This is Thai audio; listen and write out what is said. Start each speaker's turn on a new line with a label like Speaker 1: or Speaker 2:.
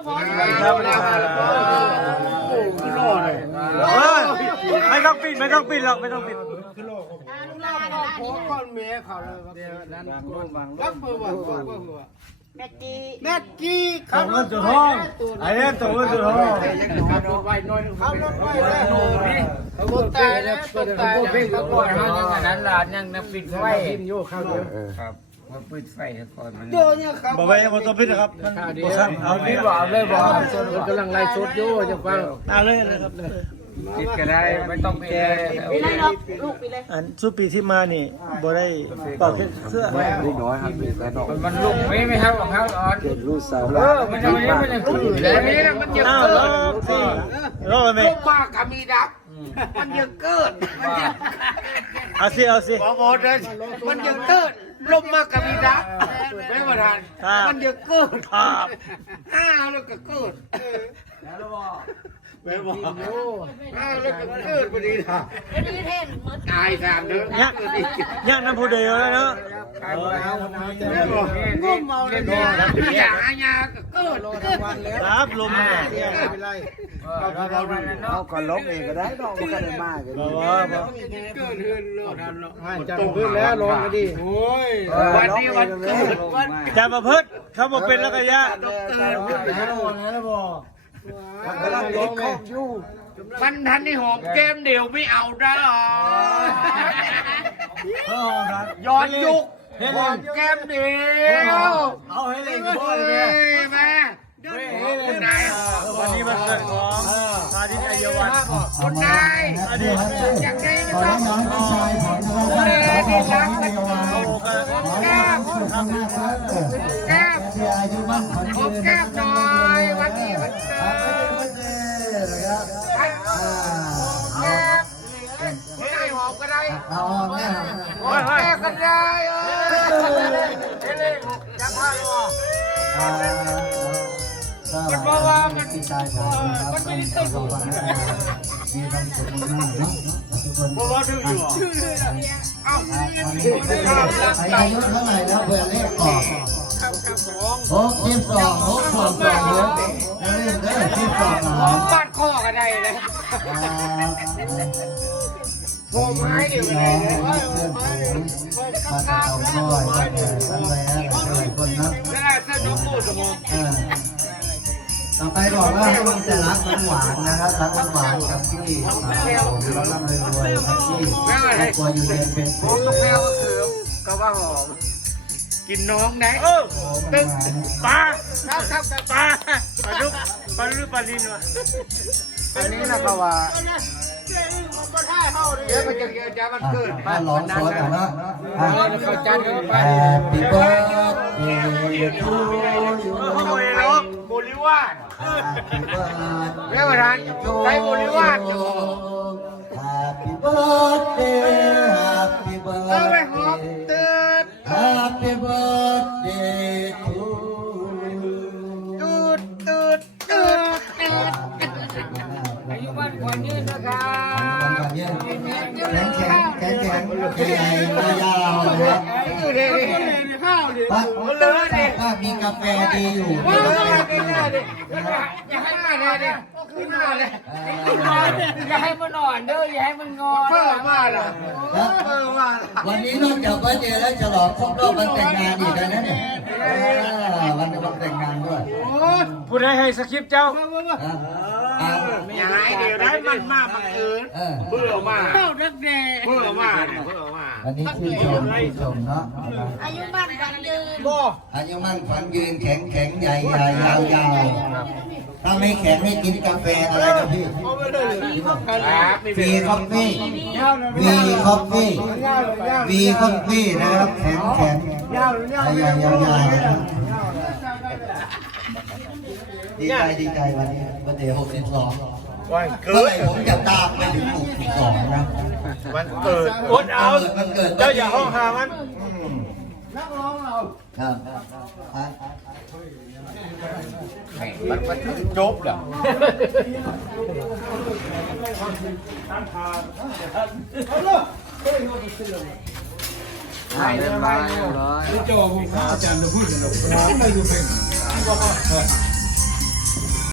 Speaker 1: ขึ้นโลเลยไม่ต้องปิดหรอกไม่ต้องปิดโค้งก้อนเมฆเขาเลยเดี๋ยวนั้นรับเบอร์ว่าแม็กกี้ขับรถจุดห้องไอ้เนี่ยตัวจุดห้องขับรถไว้น้อยขับรถไว้เลยรถตายแล้วรถตายเพ่งก่อนเขาอย่างนั้นล่ะยังนับปิดไฟอยู่ข้าวเดียวครับมาปิดไฟก่อนมันบอกไปยังบนตัวพิษนะครับเอาพี่บอกเลยบอกกำลังไล่สดอยู่จะฟังเอาเลยนะครับปิดก็ได้ไม่ต้องแก้ไม่ได้หรอกลูกไปเลยอันสุปีที่มานี่บ่ได้เป่าแค่เสื้อนิดน้อยครับมันลูกไม่ครับของเขาอ่อนเกิดลูกสาวมันจะมันยังคือแล้วนี่มันยังเกิดสิรอไหมลูกมากกับมีดับมันยังเกิดเอาสิหมดเลยมันยังเกิดลมมากกับมีดับไม่มาทันมันยังเกิดแล้วก็เกิดแม่บอกแล้วก็เกิดพอดีนะตายสามเดือนยักน้ำผู้เดียวแล้วเนาะงุ่มเมาเลยอย่าก็เกิดรับลมเนี่ยเอาก่อนล้มเองก็ได้ดอกมันก็ได้มากเลยเกิดขึ้นโลดจับพื้นแล้วลงมาดิโอ้ยวันนี้วันเกิดจับมาพึ่งเขาบอกเป็นแล้วก็ยะแล้วบอกมันทันที่หอมแก้มเดียวไม่เอาได้หรอย้อนยุกหอมแก้มเดียวเอาให้เลยพ่อเลยแม่คนไหนวันนี้มันเกิดของพาทิตย์อายวันคนไหนอย่างนี้ไม่ต้องเลยดีรักแก้มแก้มหอมแก้มหน่อยวันนี้มันเกิดไม่ได้หอมก็ได้หอมแก้มกันได้จะพาหรอมันบอกว่ามันไม่ได้ตื่นบอกว่าชื่ออยู่เอ้า
Speaker 2: อายุเท่าไหร่แล้วเพื่อนเลขก่อน62แล้วเล่นได้12
Speaker 1: บ้านข้อก็ได้เลยโอ้ไม้เดียวกันเลย
Speaker 2: มาเอาพ่อยทำไปแล้วหลายคนนะต่อไปบอกว่าให้มันจะรักมันหวานนะครับรักมันหวานกับที่เราล่ำรวยครับที่ครอบครัวอยู่เย็นเป็นสุข
Speaker 1: แม่ก็คือก็ว่าหอมกินน้องไหนตึ้งปลาครับปลาดุกปลาหรือปลาลินวะอันนี้นะเขาว่าเดี๋ยวมันจะมันเกิด
Speaker 2: บ้านร้องโซนนะ
Speaker 1: เขาจัดกันไป
Speaker 2: Happy birthday to you
Speaker 1: บริวารแม่ประธานใช้บริวาร
Speaker 2: Happy birthday Happy
Speaker 1: เอาไปหอม
Speaker 2: birthday
Speaker 1: ตื่น
Speaker 2: Happy birthday to you
Speaker 1: ตื่นอายุบ้านขวัญยืนนะครับ
Speaker 2: แข็งใหญ่ยาวนะครับถ้ามีกาแฟดีอยู่
Speaker 1: อย่าให้มาเลยขึ้นมาเลยอย่าให้มันอ่อนเด้ออย่าให้มันงอเพิ่มมาละ
Speaker 2: วันนี้นอกจากวันเดียวแล้วฉลองครบรอบวันแต่งงานอีกแล้วนะเนี่ยวันแต่งงานด้วย
Speaker 1: พูดให้สคริปต์เจ้าอย่างไรเดี๋ยวได้มันมากบังเอิญเพื่อมาเพื่อมา
Speaker 2: วันนี้ชื่นชมเนาะ
Speaker 3: อายุมั่นขวัญยืน
Speaker 2: อายุมั่นขวัญยืนแข็งใหญ่ยาวถ้าไม่แข็งให้กินกาแฟอะไรนะพี่วีคอฟฟี่นะครับแข็งยาวดีใจวันนี้วันเดียว62
Speaker 1: วันเกิด
Speaker 2: ผมจะตามไปถึง62นะ
Speaker 1: วันเกิดอดเอาเจ้าอย่าห้องหามันนักร้องเรา
Speaker 2: ครับ
Speaker 1: มันจบเหรอ
Speaker 2: ให้เรียบร้อย
Speaker 1: ที่เจ้าอาจารย์จะพูดกันหรอกไม่ดูเพลง